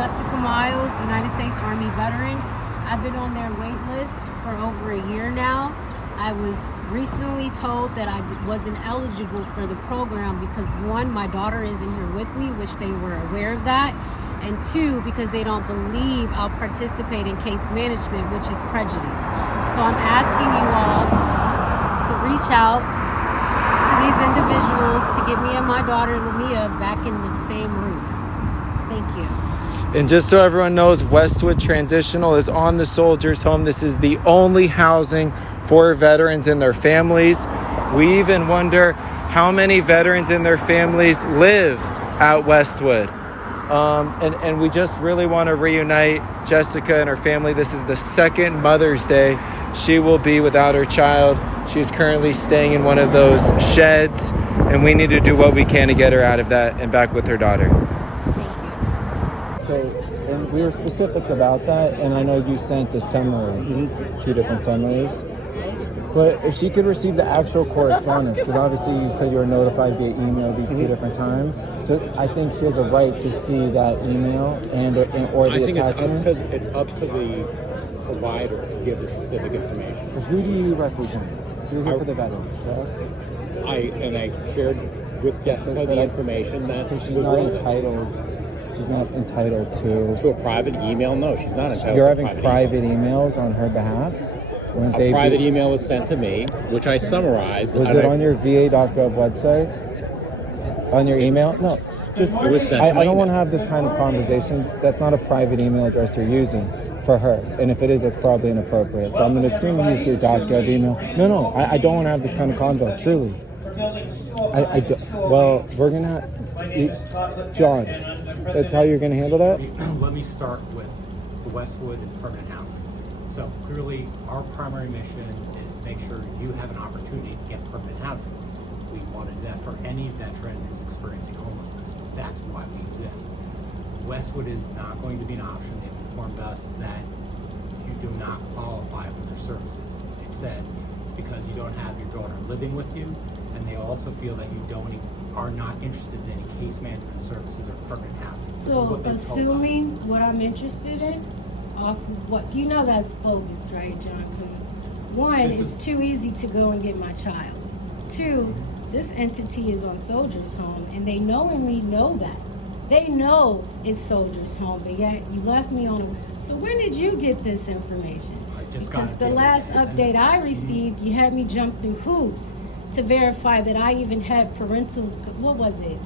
Jessica Miles, United States Army veteran. I've been on their wait list for over a year now. I was recently told that I wasn't eligible for the program because one, my daughter isn't here with me, which they were aware of that, and two, because they don't believe I'll participate in case management, which is prejudice. So I'm asking you all to reach out to these individuals to get me and my daughter Lamia back in the same roof. Thank you. And just so everyone knows, Westwood Transitional is on the Soldiers' Home. This is the only housing for veterans and their families. We even wonder how many veterans and their families live at Westwood. And we just really want to reunite Jessica and her family. This is the second Mother's Day she will be without her child. She's currently staying in one of those sheds, and we need to do what we can to get her out of that and back with her daughter. So, and we were specific about that, and I know you sent the summary, 2 different summaries. But if she could receive the actual correspondence, because obviously you said you were notified via email these 2 different times, so I think she has a right to see that email or the attachments. I think it's up to the provider to give the specific information. Who do you represent? You're here for the veterans, correct? I shared with Jessica the information that so she's not entitled. She's not entitled to a private email. No, she's not entitled. You're to having private email. emails on her behalf. A private email was sent to me, which I summarized. Was it on your VA.gov website? On your email? No, just. It was sent to I don't want to have this kind of conversation. That's not a private email address you're using for her, and if it is, it's probably inappropriate. So I'm going to assume you used your .gov email. No, I don't want to have this kind of convo. Truly, I do. Well, we're gonna. John, that's how you're going to handle that. Let me start with the Westwood and permanent housing. So clearly, our primary mission is to make sure you have an opportunity to get permanent housing. We wanted that for any veteran who's experiencing homelessness. That's why we exist. Westwood is not going to be an option. They've informed us that you do not qualify for their services. They've said it's because you don't have your daughter living with you, and they also feel that you are not interested in any case management services or permanent housing. So assuming what I'm interested in, off of what, you know that's bogus, right, John? One, it's too easy to go and get my child. Two, this entity is on Soldiers' Home, and they knowingly know that. They know it's Soldiers' Home, but yet you left me on a... So when did you get this information? Because the last update I received, you had me jump through hoops to verify that I even had parental, what was it,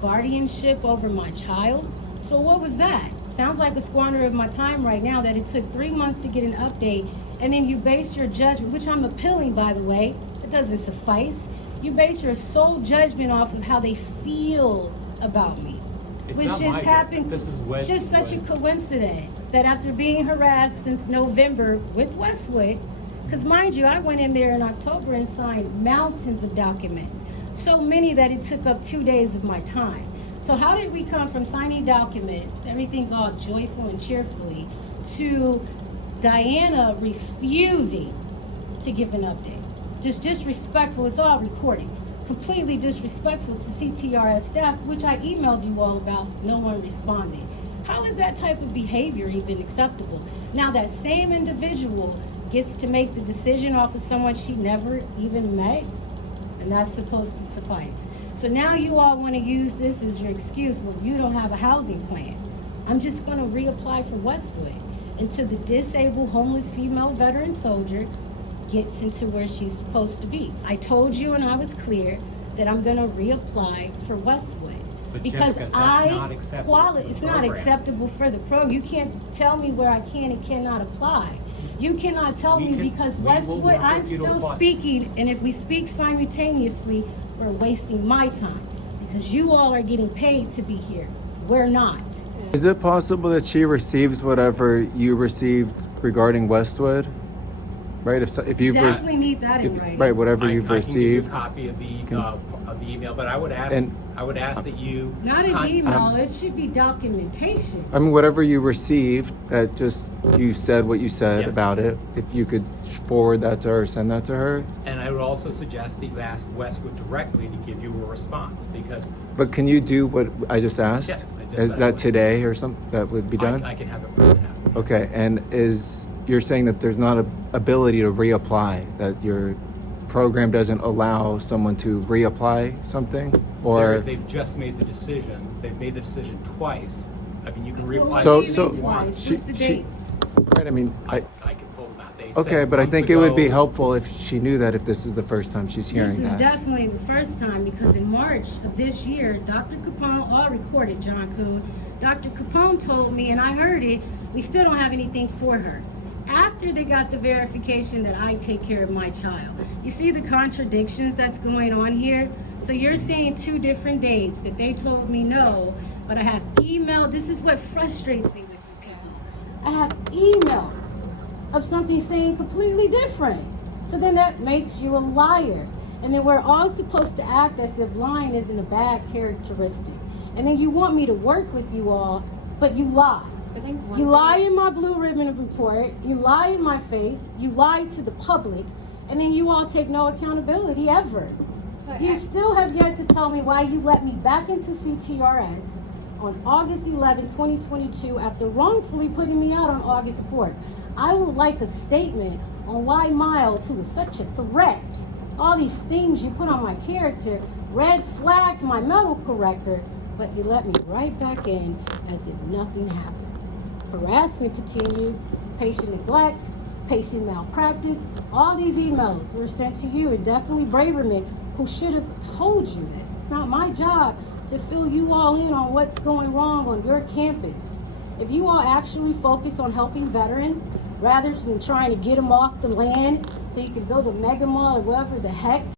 guardianship over my child. So what was that? Sounds like a squander of my time right now, that it took 3 months to get an update, and then you base your judgment, which I'm appealing, by the way, it doesn't suffice. You base your sole judgment off of how they feel about me. It's which not just my happened. This is it's just such a coincidence that after being harassed since November with Westwood, because mind you, I went in there in October and signed mountains of documents, so many that it took up 2 days of my time. So how did we come from signing documents, everything's all joyful and cheerfully, to Diana refusing to give an update? Just disrespectful, it's all recorded. Completely disrespectful to CTRS staff, which I emailed you all about, no one responded. How is that type of behavior even acceptable? Now that same individual gets to make the decision off of someone she never even met, and that's supposed to suffice. So now you all want to use this as your excuse, well, you don't have a housing plan. I'm just going to reapply for Westwood until the disabled homeless female veteran soldier gets into where she's supposed to be. I told you, and I was clear, that I'm going to reapply for Westwood. But because Jessica, it's not acceptable for the program. You can't tell me where I can and cannot apply. You cannot tell me because Westwood, I'm still speaking, and if we speak simultaneously, we're wasting my time because you all are getting paid to be here. We're not. Is it possible that she receives whatever you received regarding Westwood? Right, if you definitely need that in writing. Right, whatever you've received. I can give you a copy of the email, but I would ask that you not an email. It should be documentation. I mean, whatever you received, that just you said what you said about it. If you could forward that to her, send that to her. And I would also suggest that you ask Westwood directly to give you a response because. But can you do what I just asked? Yes, I Is that today or something that would be done? I can have it printed out. Okay, and you're saying that there's not a ability to reapply, that your program doesn't allow someone to reapply something, or They've just made the decision. They've made the decision twice. I mean, you can reapply So- if so- you want. What's she- the she- dates? right? I mean, I can pull them out. They okay, said but I months think it would be ago- helpful if she knew that if this is the first time she's hearing This is that. definitely the first time, because in March of this year, Dr. Capone, all recorded, John Coon, Dr. Capone told me, and I heard it, we still don't have anything for her. After they got the verification that I take care of my child. You see the contradictions that's going on here? So you're saying 2 different dates that they told me no, but I have email. This is what frustrates me with you people. I have emails of something saying completely different. So then that makes you a liar. And then we're all supposed to act as if lying isn't a bad characteristic. And then you want me to work with you all, but you lie. You lie in my blue ribbon report, you lie in my face, you lie to the public, and then you all take no accountability ever. You still have yet to tell me why you let me back into CTRS on August 11, 2022 after wrongfully putting me out on August 4th. I would like a statement on why Miles, who was such a threat, all these things you put on my character, red flagged my medical record, but you let me right back in as if nothing happened. Harassment continued, patient neglect, patient malpractice. All these emails were sent to you, and definitely Braverman, who should have told you this. It's not my job to fill you all in on what's going wrong on your campus. If you all actually focus on helping veterans rather than trying to get them off the land so you can build a mega mall or whatever the heck